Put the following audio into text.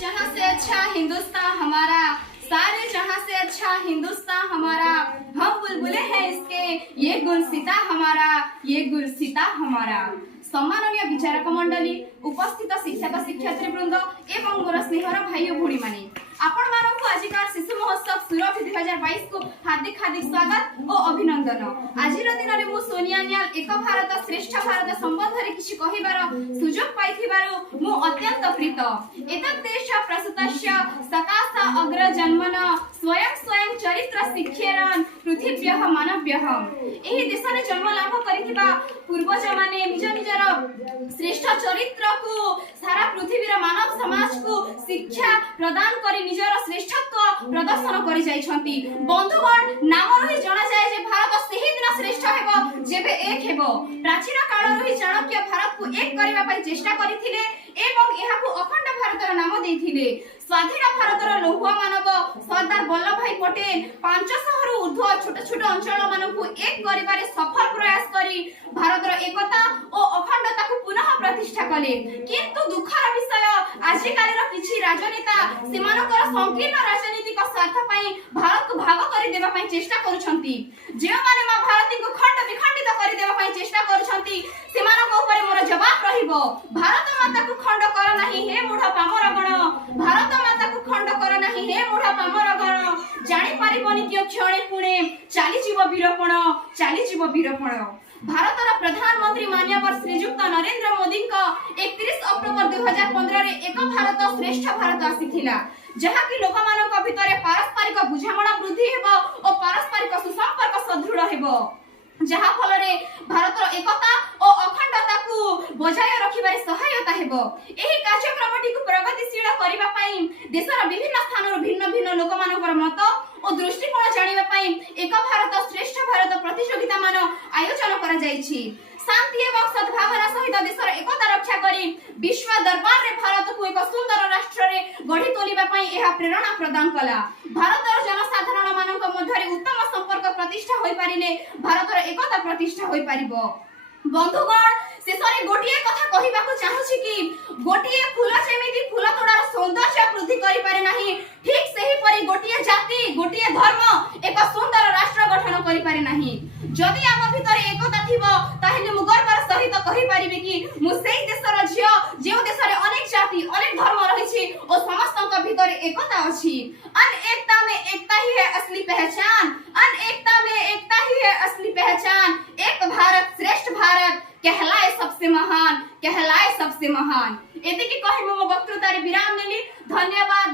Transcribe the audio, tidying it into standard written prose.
जहां से अच्छा हिंदुस्तान हमारा, सारे जहां से अच्छा हिंदुस्तान हमारा। हम बुलबुले हैं इसके, ये गुलसिता हमारा, ये गुलसिता हमारा। सम्माननीय विचारक मंडली, उपस्थित शिक्षक शिक्षार्थी वृंद एवं मोर स्नेहर भाई और भूणी माने, आपण मानक आजिकार शिशु महोत्सव सुरभि 2022 को हार्दिक हार्दिक स्वागत और अभिनंदन। आजिर दिन में मु सोनिया नियाल एक भारत श्रेष्ठ भारत संबंध में किछि कहिबार सुजोग पाइथिबारु मु अत्यंत प्रीत। एतत् देश प्रसूतस्य सकाश अग्र जन्मन स्वयं स्वयं चरित्र शिक्षेरन पृथिव्यः मानव्यः। एही देश रे जन्म लाभ करिथिबा पूर्वज माने निज निजर श्रेष्ठ चरित्र को सारा पृथ्वीर मानव समाज को शिक्षा प्रदान करी निजर श्रेष्ठत्व प्रदर्शन करि जाइछंती। बंधुगण, नाम रही जणा जाय जे भारत सेही दिन श्रेष्ठ हेबो जेबे एक हेबो। प्राचीन काल रही चाणक्य भारत को एक करिबा पई चेष्टा करिथिले एवं एहाकू अखंड भारतर नाम देथिले। स्वाधीन भारतर लौह मानव सरदार वल्लभ भाई पटेल 500 रु ऊर्ध्व छोट छोट अंचल मानकू एक करिबारे सफल प्रयास करी भारतर एकता और अखंडता को पुनः प्रतिष्ठा कले। किंतु दुखर विषय आजि कालीर किछि राजनेता सेमानकर संकीर्ण राजनीतिक स्वार्थ पई भारत को भाग करि देबा पई चेष्टा करूछंती। जे माने मा भारती को खंड विखंडित करि देबा पई चेष्टा करूछंती सेमानक ऊपर मोर जवाब रहिबो। भारत माता को खंड कर नाही हे मूढ़ पामर गण, भारत माता को खंड कर नाही हे मूढ़ पामर गण। जानि पारिबनी कि क्षणे पुणे चाली जीव वीरपण, चाली जीव वीरपण। भारतर प्रधानमंत्री मान्यवर श्रीयुक्त नरेंद्र मोदी का 31 अक्टोबर 2015 रे एक भारत श्रेष्ठ भारत आसीथिला, जहा कि लोक मानक भितरे पारस्परिक बुझामणा वृद्धि हेबो और पारस्परिक सुसंपर्क सदृढ़ हेबो, जहा फल रे भारतर एकता और अखंडता को बजाय रखिबारे सहायता हेबो। एही कार्यक्रमटी को प्रगतिशील करिबा पई देशर विभिन्न स्थानर भिन्न भिन्न लोक मानकर मत और दृष्टिकोण जानिबा पई एक भारत श्रेष्ठ भारत प्रतियोगिता मान आयोजन करा जायछि। शांति एवं सद्भावना सहित देशर एकता रक्षा करी विश्व दरबार रे भारत को एक सुंदर राष्ट्र रे गढ़ी तोलिबा पई एहा प्रेरणा प्रदान कला। भारतर जनसाधारण मानक मध्यरे उत्तम संपर्क प्रतिष्ठा होई पारिले भारतर एकता प्रतिष्ठा होई पारिबो। बंधुगण, शेषरे गोटिए कथा कहिबाकू चाहूछि कि गोटिए फूल जेमिति फूल तोड़ार सौंदर्य वृद्धि करि पारे नाही, ठीक सेही परि गोटिए जाति गोटिए धर्म एक सुंदर राष्ट्र गठन करि पारे नाही। जदि आम भितर एकता थिबो ताहेले मु गर्वर सहित कहि परिबे कि मु सेही देशर झियो जेउ देशरे अनेक जाति अनेक धर्म रहिछि और समस्तक भितर एकता अछि। अनएकता में एकता ही है असली पहचान, अनएकता में एकता ही है असली पहचान। एक भारत श्रेष्ठ भारत कहलाए सबसे महान, कहलाए सबसे महान। एते कि कहि मो वक्तृता रे विराम नेली। धन्यवाद।